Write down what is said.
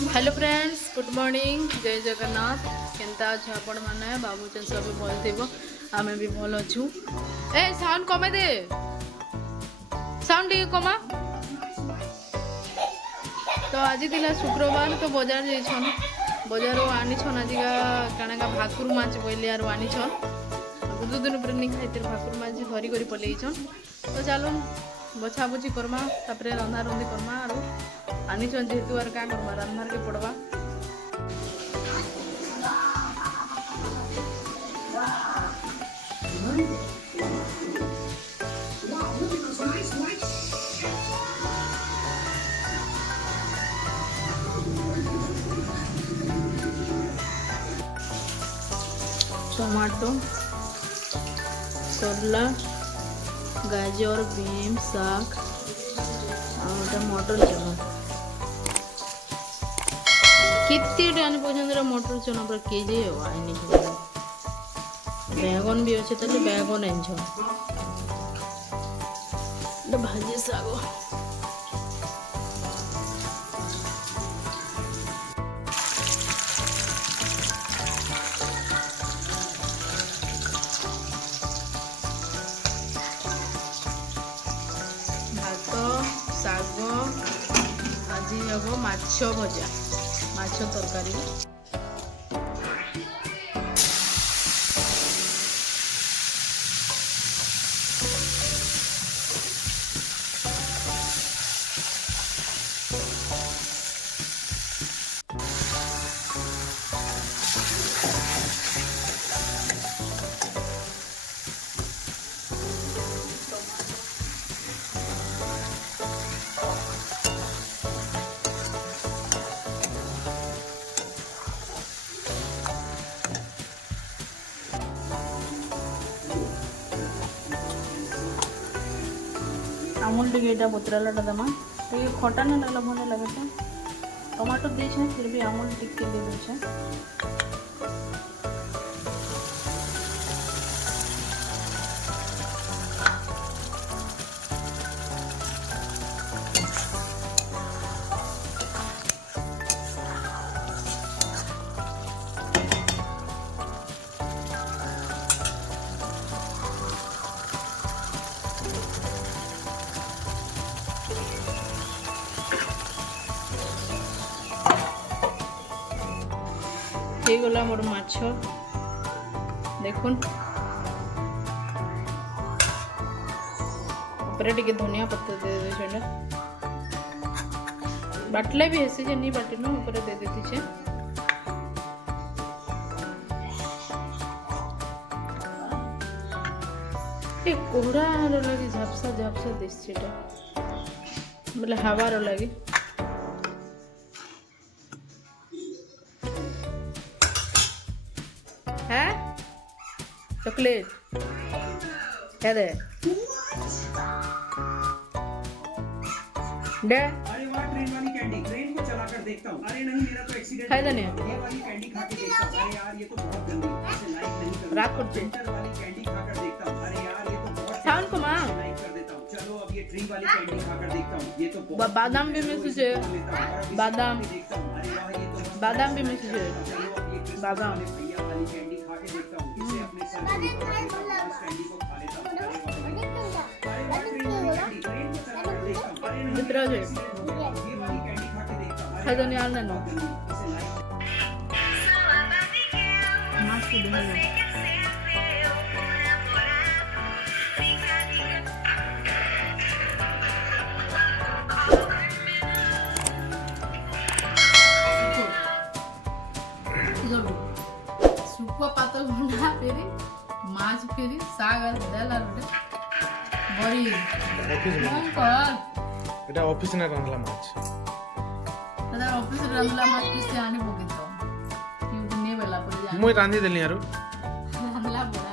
Hello friends, good morning, जय जगन्नाथ। केनता अच्छे आपण मैंने बाबूचन सब भल थी, आम भी भल अच्छू। ए साउंड कमे दे, साउंड टे कमा। तो आज थी शुक्रवार, तो बजार जाइछन, बजार आनीछन आज काणा भाकुर माछ बोलियार आनीछन। दु दिन पर नहीं खाई भाकुर माछ धरिक पलैछन। तो चलो बछा बुझी करमा, तापर रंधा रंधी करमा। आनीछन जेहेतु आर क्या करमा, रंधार के पड़वा। टमाटो, करला, गाजर, बीम, साग और मटर चना। कितने टाइम पर्यंत मटर चना पूरा केजी है। बैगन भी अच्छे, तो बैगन आनछ भाजी साग। शाग आज हम माछ भजा, माछ तरकारी। अमूल टे बतराला दमा टे खटा नहीं लगला, भल लगे। टमाटो दे फिर भी अमूल टिके दे दे। गला मोर माछ देखुन, ऊपर टिके धनिया पत्ता दे दे। बाटले भी ऐसे जे नहीं बाटे न, ऊपर दे देती छे। ए कोहरा रो लगी झपसा झपसा दिस छेटा, मतलब हवा रो लगी। है चॉकलेट क्या दे दे। अरे वाह, ट्रेन वाली कैंडी, ट्रेन को चलाकर देखता हूँ। अरे नहीं, मेरा तो एक्सीडेंट खाई हो देने गया। ये वाली कैंडी खा के देखता हूँ। अरे यार, ये तो बहुत गंदी है, इसे लाइक नहीं करूँगा। रात को सेंटर वाली कैंडी खाकर देखता हूँ। अरे यार, ये तो बहुत साउंड को मां लाइक कर देता हूँ। चलो अब ये ट्री वाली कैंडी खाकर देखता हूँ। ये तो बहुत बादाम भी मिक्स है, बादाम देखता हूँ। अरे वाह, ये तो बादाम भी मिक्स है। चलो अब ये बादाम भैया वाली कैंडी खा के देखता हूँ। इसे अपने सर पे लेकर देता हूँ। इस कैंडी को खा लेता हूँ। अरे वाह, ट्रेन वाली कैंडी, ट्रेन को चलाकर देखता हूँ। अरे नहीं, जितना जो ये वाली कैंडी खा के देखता हूँ। खाई देने आना ना इसे लाइक मास्क दे। सुखुआ पातल भंडा फेरी माछ फेरी साग আর ডাল আর বড়ি মন কর। এটা অফিসে না রান্না মাছ, দাদা অফিসে রান্না মাছ কিসে আনি বকিত ইউ নে বেলা পড়ে যায় মই রান্ধি দেলি আরো রান্না বড়া